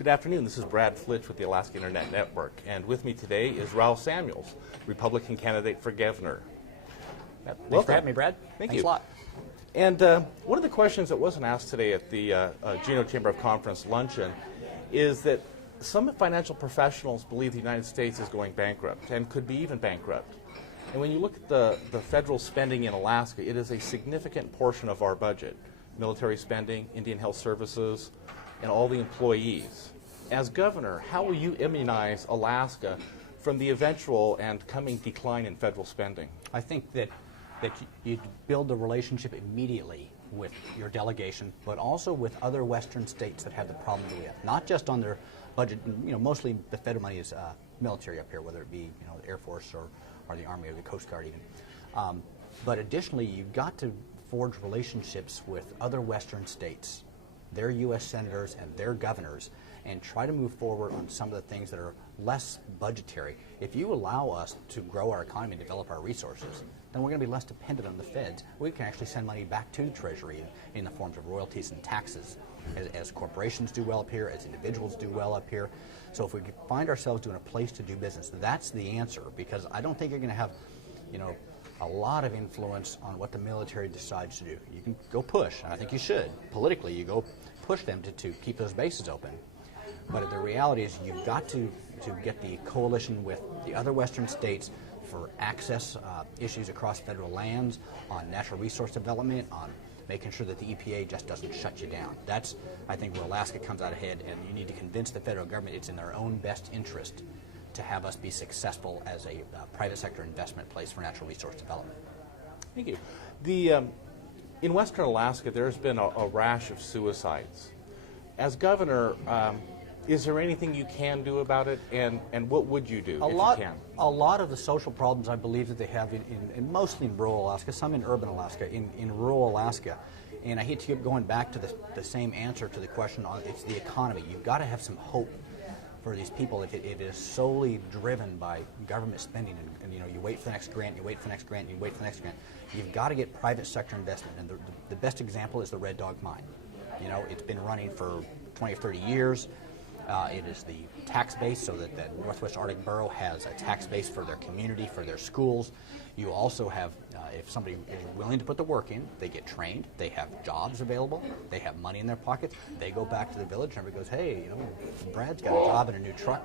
Good afternoon. This is Brad Fluetsch with the Alaska Internet Network, and with me today is Ralph Samuels, Republican candidate for governor. Thanks for having me, Brad. Thanks a lot. And one of the questions that wasn't asked today at the Juneau Chamber of Conference luncheon is that some financial professionals believe the United States is going bankrupt and could be even bankrupt. And when you look at the federal spending in Alaska, it is a significant portion of our budget. Military spending, Indian Health Services, and all the employees. As governor, how will you immunize Alaska from the eventual and coming decline in federal spending? I think that you build a relationship immediately with your delegation, but also with other Western states that have the problem that we have. Not just on their budget. Mostly the federal money is military up here, whether it be the Air Force or the Army or the Coast Guard even. But additionally, you've got to forge relationships with other Western states, their U.S. senators and their governors, and try to move forward on some of the things that are less budgetary. If you allow us to grow our economy and develop our resources, then we're going to be less dependent on the feds. We can actually send money back to the Treasury in the forms of royalties and taxes, as corporations do well up here, as individuals do well up here. So if we find ourselves doing a place to do business, that's the answer, because I don't think you're going to have, a lot of influence on what the military decides to do. You can go push, and I think you should. Politically, you go push them to keep those bases open. But the reality is you've got to get the coalition with the other Western states for access issues across federal lands, on natural resource development, on making sure that the EPA just doesn't shut you down. That's, I think, where Alaska comes out ahead, and you need to convince the federal government it's in their own best interest to have us be successful as a private sector investment place for natural resource development. Thank you. In Western Alaska, there's been a rash of suicides. As governor, is there anything you can do about it, and what would you do if you can? A lot of the social problems I believe that they have in mostly in rural Alaska, some in urban Alaska, in rural Alaska. And I hate to keep going back to the same answer to the question on it's the economy. You've got to have some hope for these people if it is solely driven by government spending, and you wait for the next grant, you wait for the next grant, you wait for the next grant. You've got to get private sector investment, and the best example is the Red Dog Mine. It's been running for 20 or 30 years. It is the tax base, so that the Northwest Arctic Borough has a tax base for their community, for their schools. You also have, if somebody is willing to put the work in, they get trained, they have jobs available, they have money in their pockets, they go back to the village, and everybody goes, hey, Brad's got a job and a new truck.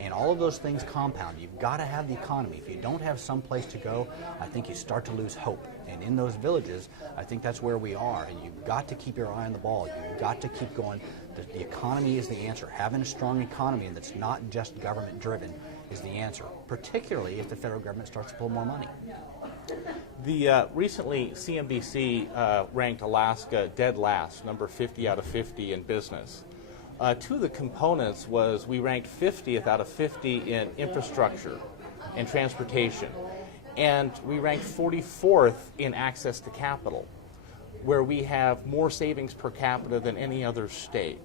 And all of those things compound. You've got to have the economy. If you don't have some place to go, I think you start to lose hope. And in those villages, I think that's where we are. And you've got to keep your eye on the ball. You've got to keep going. The economy is the answer. Having a strong economy that's not just government-driven is the answer, particularly if the federal government starts to pull more money. Recently, CNBC ranked Alaska dead last, number 50 out of 50 in business. Two of the components was we ranked 50th out of 50 in infrastructure and transportation, and we ranked 44th in access to capital, where we have more savings per capita than any other state.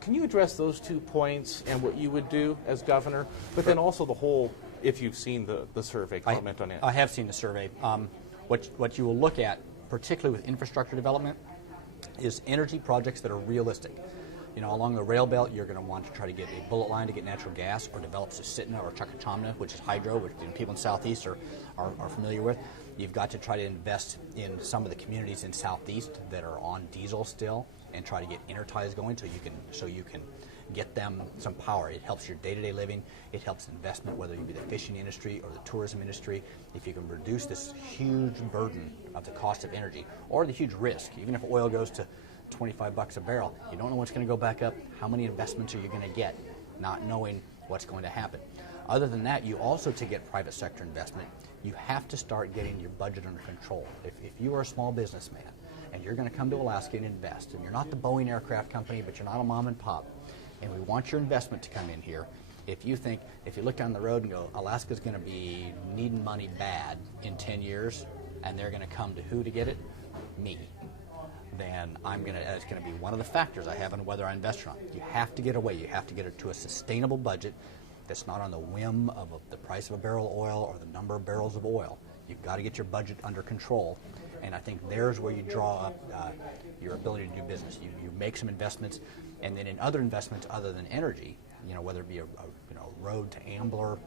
Can you address those 2 points and what you would do as governor, but then also the whole, if you've seen the survey, comment on it? I have seen the survey. What you will look at, particularly with infrastructure development, is energy projects that are realistic. Along the rail belt, you're going to want to try to get a bullet line to get natural gas, or develop Susitna or Chuckachamna, which is hydro, which people in Southeast are familiar with. You've got to try to invest in some of the communities in Southeast that are on diesel still, and try to get interties going so you can get them some power. It helps your day-to-day living. It helps investment, whether you be the fishing industry or the tourism industry. If you can reduce this huge burden of the cost of energy, or the huge risk, even if oil goes to $25 a barrel, you don't know what's going to go back up. How many investments are you going to get, not knowing what's going to happen? Other than that, you also, to get private sector investment, you have to start getting your budget under control. If you are a small businessman and you're going to come to Alaska and invest, and you're not the Boeing aircraft company, but you're not a mom and pop, and we want your investment to come in here, if you look down the road and go, Alaska's going to be needing money bad in 10 years, and they're going to come to who to get it? Me. Then it's going to be one of the factors I have on whether I invest or not. You have to get away. You have to get it to a sustainable budget that's not on the whim of the price of a barrel of oil or the number of barrels of oil. You've got to get your budget under control. And I think there's where you draw up your ability to do business. You make some investments, and then in other investments other than energy, whether it be a road to Ambler,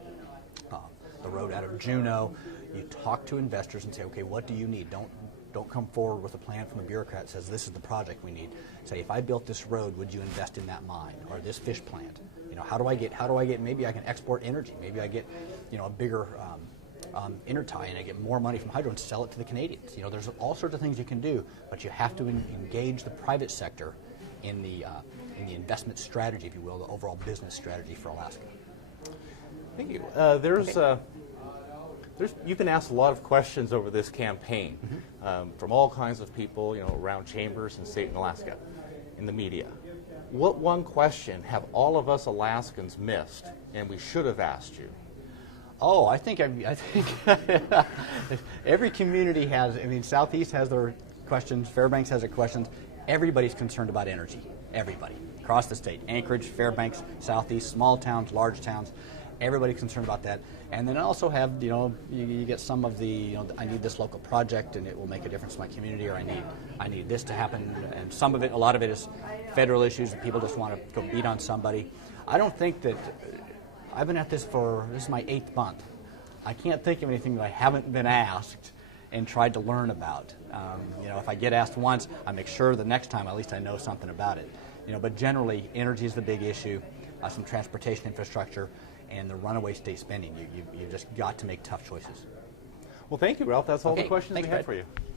the road out of Juneau, you talk to investors and say, okay, what do you need? Don't come forward with a plan from a bureaucrat that says this is the project we need. Say, if I built this road, would you invest in that mine or this fish plant? How do I get? Maybe I can export energy. Maybe I get, a bigger intertie, and I get more money from hydro and sell it to the Canadians. There's all sorts of things you can do, but you have to engage the private sector in the investment strategy, if you will, the overall business strategy for Alaska. Thank you. You've been asked a lot of questions over this campaign from all kinds of people, around chambers and state and Alaska, in the media. What one question have all of us Alaskans missed, and we should have asked you? Oh, I think every community has. Southeast has their questions. Fairbanks has their questions. Everybody's concerned about energy. Everybody across the state. Anchorage, Fairbanks, Southeast, small towns, large towns. Everybody's concerned about that. And then also have, you get some of the, I need this local project and it will make a difference to my community, or I need this to happen. And some of it, a lot of it is federal issues that people just want to go beat on somebody. I don't think that, I've been at this is my 8th month. I can't think of anything that I haven't been asked and tried to learn about. If I get asked once, I make sure the next time at least I know something about it. But generally, energy is the big issue, some transportation infrastructure, and the runaway state spending. You just got to make tough choices. Well, thank you, Ralph. That's all the Okay, questions thanks, we have Brad. for you.